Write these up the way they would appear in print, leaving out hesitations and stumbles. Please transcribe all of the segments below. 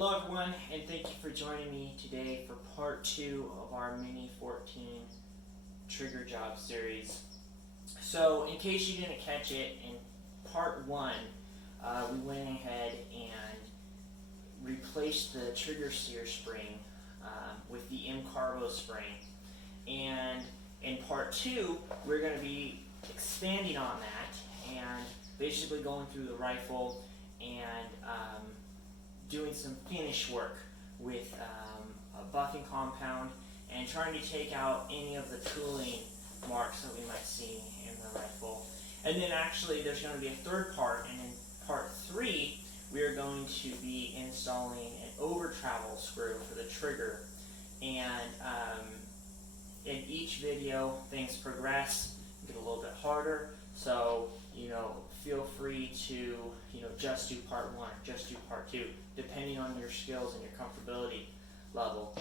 Hello everyone, and thank you for joining me today for part 2 of our Mini 14 trigger job series. So in case you didn't catch it, in part 1 we went ahead and replaced the trigger steer spring with the M-Carbo spring, and in part 2 we're going to be expanding on that and basically going through the rifle and doing some finish work with a buffing compound and trying to take out any of the tooling marks that we might see in the rifle. And then actually there's going to be a third part, and in part 3 we are going to be installing an over travel screw for the trigger. And in each video things progress, get a little bit harder, so feel free to just do part 1 or just do part 2, depending on your skills and your comfortability level.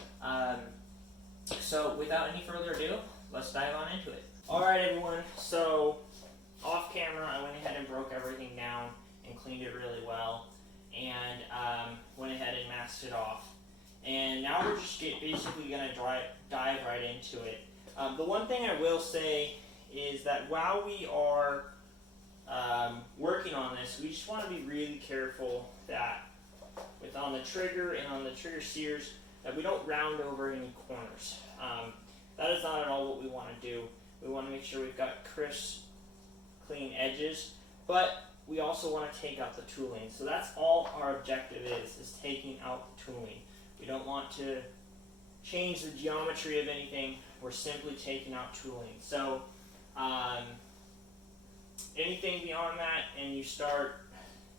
So without any further ado, let's dive on into it. Alright everyone, so off camera I went ahead and broke everything down and cleaned it really well, and went ahead and masked it off. And now we're just basically going to dive right into it. The one thing I will say is that while we are working on this, we just want to be really careful that on the trigger and on the trigger steers that we don't round over any corners. That is not at all what we want to do. We want to make sure we've got crisp, clean edges, but we also want to take out the tooling. So that's all our objective is taking out the tooling. We don't want to change the geometry of anything. We're simply taking out tooling. So anything beyond that and you start,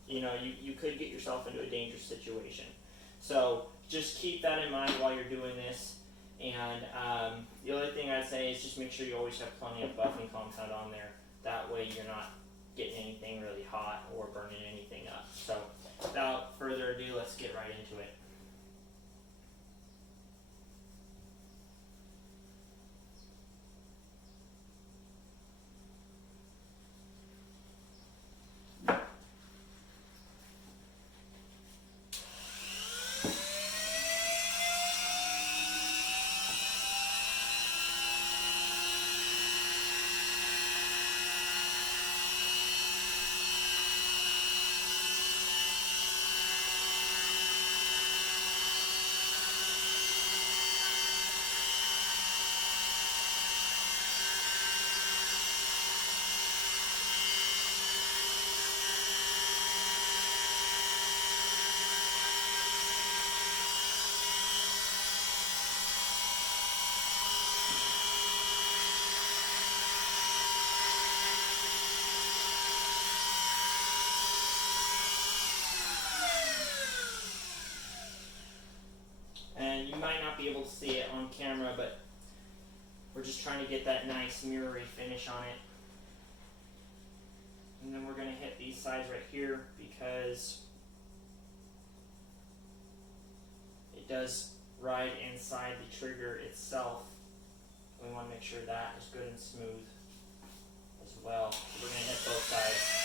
you could get yourself into a dangerous situation. So just keep that in mind while you're doing this. And the other thing I'd say is just make sure you always have plenty of buffing compound on there. That way you're not getting anything really hot or burning anything up. So without further ado, let's get right into it. And you might not be able to see it on camera, but we're just trying to get that nice mirrory finish on it. And then we're going to hit these sides right here because it does ride inside the trigger itself. We want to make sure that is good and smooth as well. So we're going to hit both sides.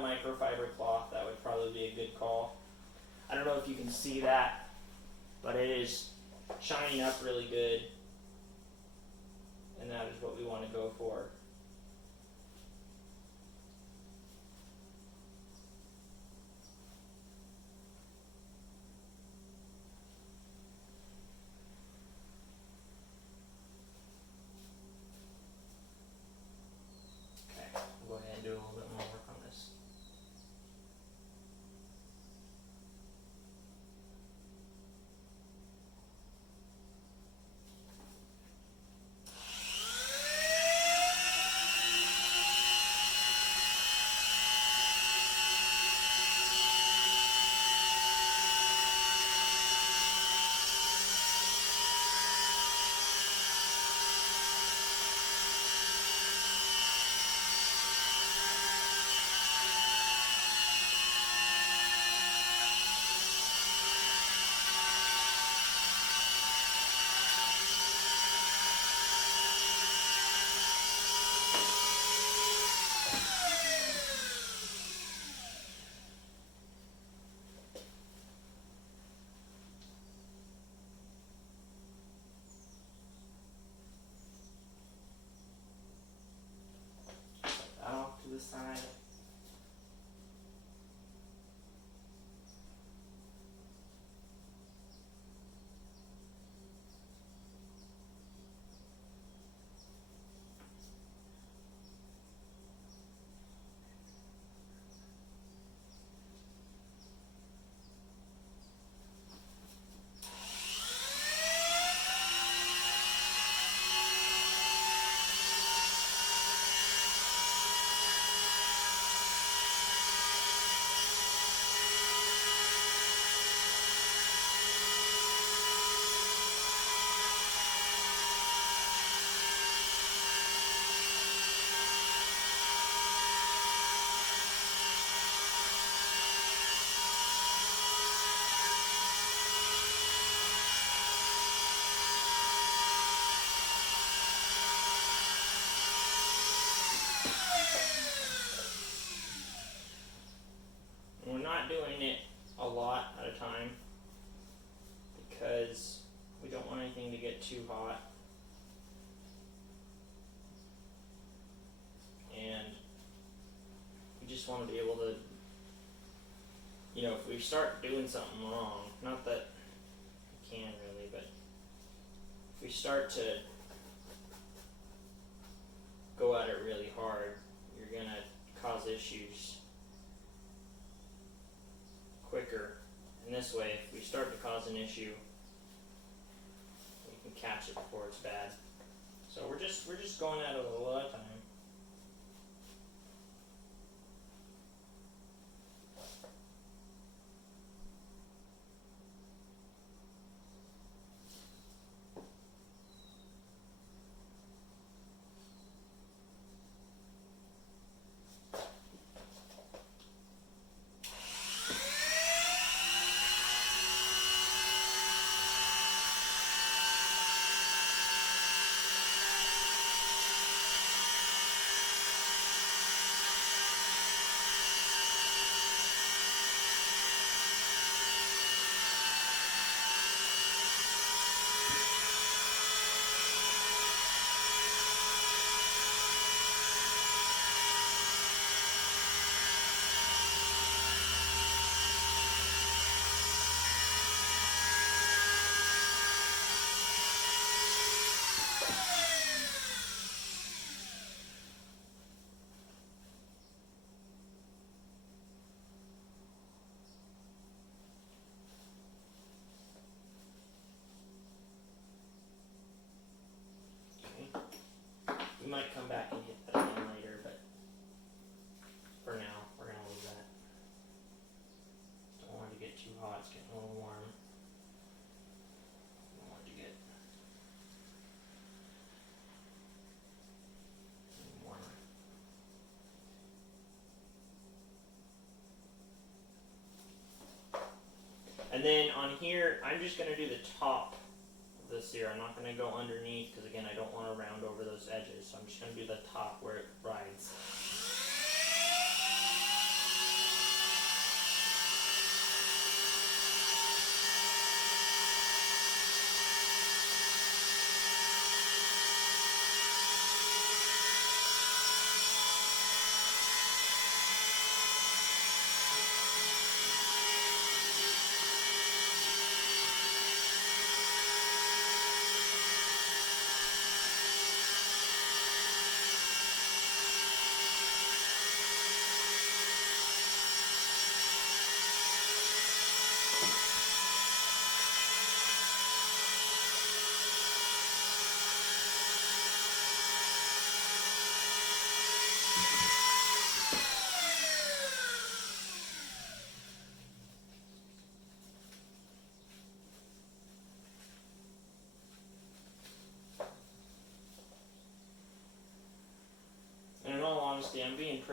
a microfiber cloth, that would probably be a good call. I don't know if you can see that, but it is shining up really good, and that is what we want to go for. Okay, we'll go ahead and do a little bit more work on this. That off to the side. And we're not doing it a lot at a time because we don't want anything to get too hot. And we just want to be able to, you know, if we start doing something wrong, not that we can really, but if we start to go at it really hard, you're going to cause issues quicker. And this way, if we start to cause an issue, we can catch it before it's bad. So we're just going at it a little at a time. We might come back and hit that again later, but for now, we're going to leave that. Don't want it to get too hot, it's getting a little warm. Don't want it to get warmer. And then on here, I'm just going to do the top of this here. I'm not going to go underneath because, again, I don't want to round over those edges. So I'm just going to do the top where it rides.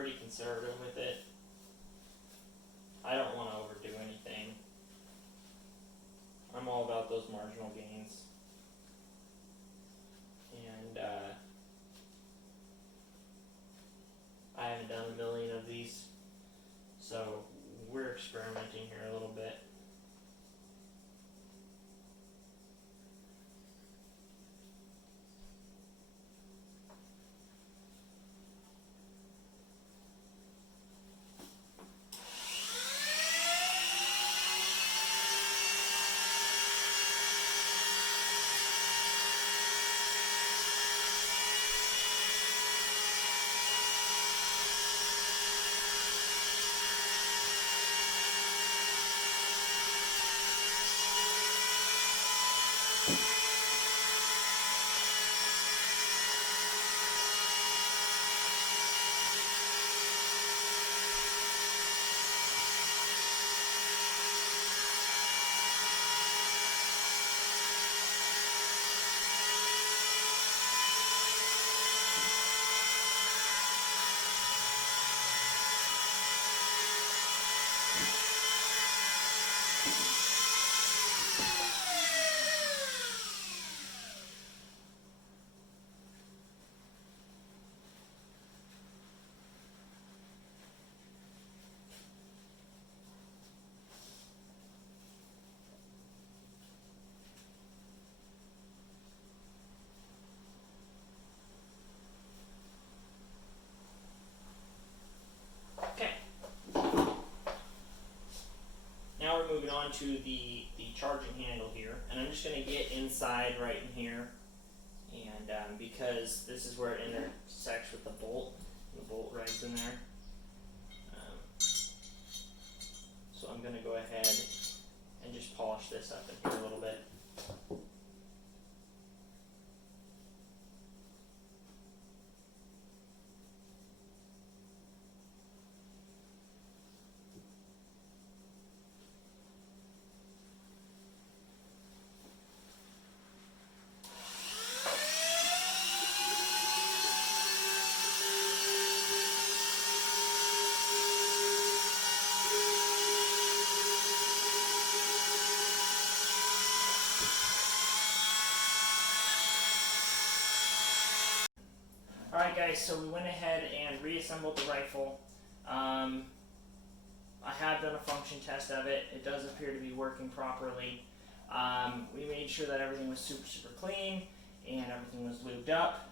pretty conservative with it. I don't want to overdo anything. I'm all about those marginal gains. And I haven't done a million of these, so we're experimenting here a little bit. Moving on to the charging handle here, and I'm just going to get inside right in here, and because this is where it intersects with the bolt rides in there, so I'm going to go ahead and just polish this up in here a little bit. 'Alright guys, so we went ahead and reassembled the rifle. I have done a function test of it. It does appear to be working properly. We made sure that everything was super clean and everything was lubed up.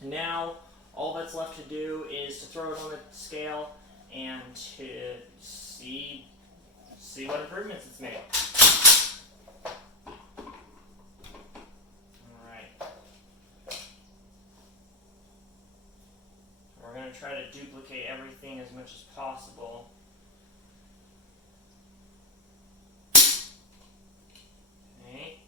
Now all that's left to do is to throw it on the scale and to see what improvements it's made. We're going to try to duplicate everything as much as possible. Okay.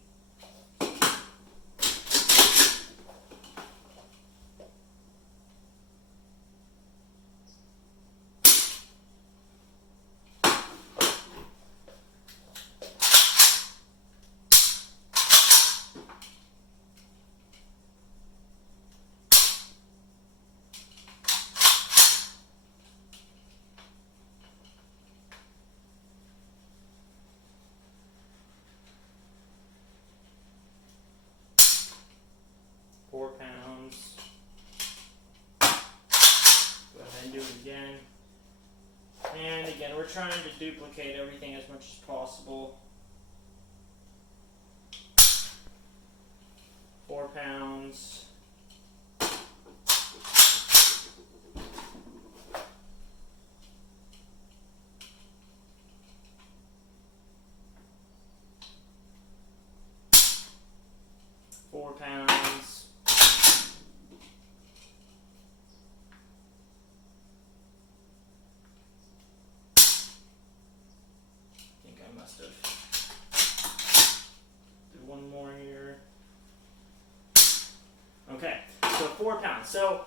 4 pounds. Go ahead and do it again. And again, we're trying to duplicate everything as much as possible. 4 pounds. Do one more here. Okay, so 4 pounds. So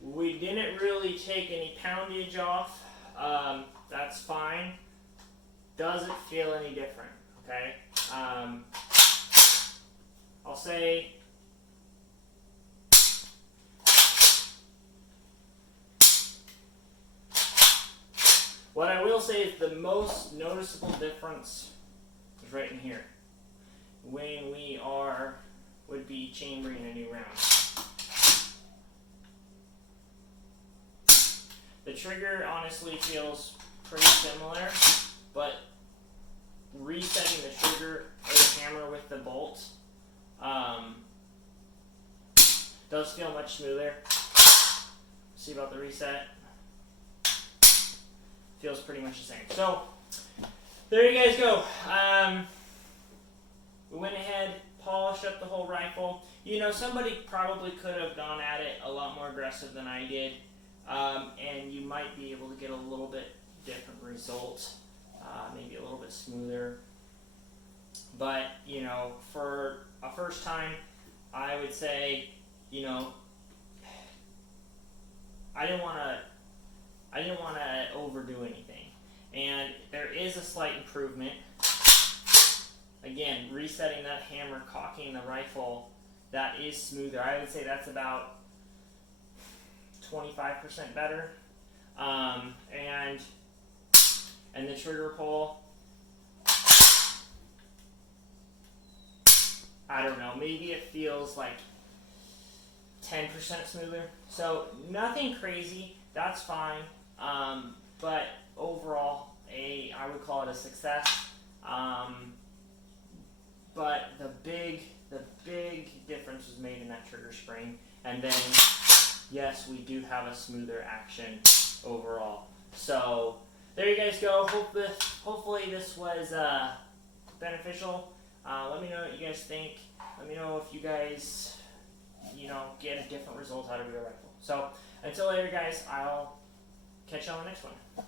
we didn't really take any poundage off. That's fine. Doesn't feel any different. Okay. I'll say What I will say is the most noticeable difference is right in here when we would be chambering a new round. The trigger honestly feels pretty similar, but resetting the trigger or the hammer with the bolt does feel much smoother. See about the reset. Feels pretty much the same. So there you guys go. We went ahead, polished up the whole rifle. You know, somebody probably could have gone at it a lot more aggressive than I did, and you might be able to get a little bit different result, maybe a little bit smoother. But you know, for a first time, I would say, you know, I didn't want to overdo anything, and there is a slight improvement. Again, resetting that hammer, cocking the rifle, that is smoother. I would say that's about 25% better. And the trigger pull, I don't know, maybe it feels like 10% smoother. So nothing crazy, that's fine. But overall, I would call it a success. But the big difference was made in that trigger spring, and then yes, we do have a smoother action overall. So there you guys go. Hopefully this was beneficial. Let me know what you guys think. Let me know if you guys, you know, get a different result out of your rifle. So until later, guys, I'll catch you on the next one.